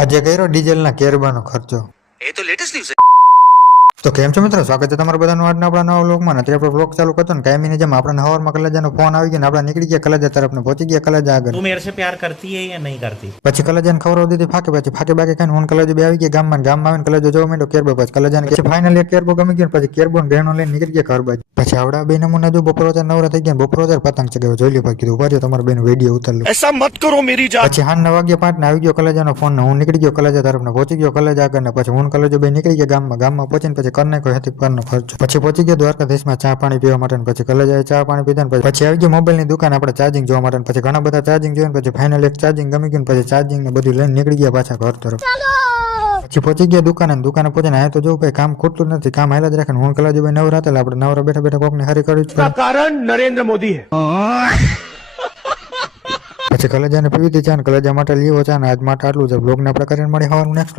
આજે કર્યો ડીઝલના કેરબાનો ખર્ચો. એ તો લેટેસ્ટ ન્યૂઝ તો કેમ છો મિત્રો, સ્વાગત છે તમારું બધાનું આજના આપણા નવા વ્લોગમાં. અત્યારે આપણે વ્લોગ ચાલુ કરતો ને કાયમીની જેમ આપણે હવારમાં કલેજાનો ફોન આવી ગયો ને આપણે નીકળી ગયા કલેજા તરફ ને પહોંચી ગયા કલેજા આગળ. तू मेरे से प्यार करती है या नहीं करती? પછી કલેજાને ખબર દીધી ફાકે પછી બાકી ખાઈને હું કલેજો બે આવી ગયા ગામમાં આવીને કલેજો જોવા માંડ્યો કેરબો. પછી કલેજાને પછી ફાઇનલ એક કેરબો ગમી ગયો પછી કેરબો ને ગહેણો લઈને નીકળી ગયા ઘર બાજુ. પછી આવડા બે નમૂના જો બપોર નવરા થઈ ગયા બપોર પતંગ ચગાવ્યો જોઈ લો. પછી કીધું ઉભા રહ્યો તમારા બેનો વિડીયો ઉતાર લો. ऐसा मत करो मेरी जान. પછી 9:05 ને આવી ગયો કલેજાનો ફોન ને હું નીકળી ગયો કલેજા તરફ ને પહોંચી ગયો કલેજા આગળ ને પછી હું કલેજો બે નીકળી ગયા ગામમાં પહોંચીને પછી કરને કોઈ હતી પરનો ખર્ચો. પછી પહોંચી ગયો દ્વારકાધીશમાં ચા પાણી પીવા માટે ને પછી કલેજાએ ચા પાણી પીધા ને પછી આવી ગયો મોબાઈલની દુકાન આપણે ચાર્જિંગ જોવા માટે. પછી ઘણા બધા ચાર્જિંગ જોઈને પછી ફાઇનલ એક ચાર્જિંગ ગમી ગયું પછી ચાર્જિંગ ને બધું લઈને નીકળી ગયા પાછા ઘર તરફ. પછી પહોંચી ગયા દુકાને પહોંચીને આ તો જોવું ભાઈ કામ ખોટતું નથી, કામ હાલ જ રાખે. હું કલાજો ભાઈ નવરા હતા આપણે નવરા બેઠા કોકને હરી કરી कारण नरेंद्र मोदी है. પછી કલેજાને પીવી હતી ચા ને કલેજા માટે લીવો ચા ને આજ માટે આટલું છે. બ્લોગને આપણે કરીને મળી હવાનું નેક્સ્ટ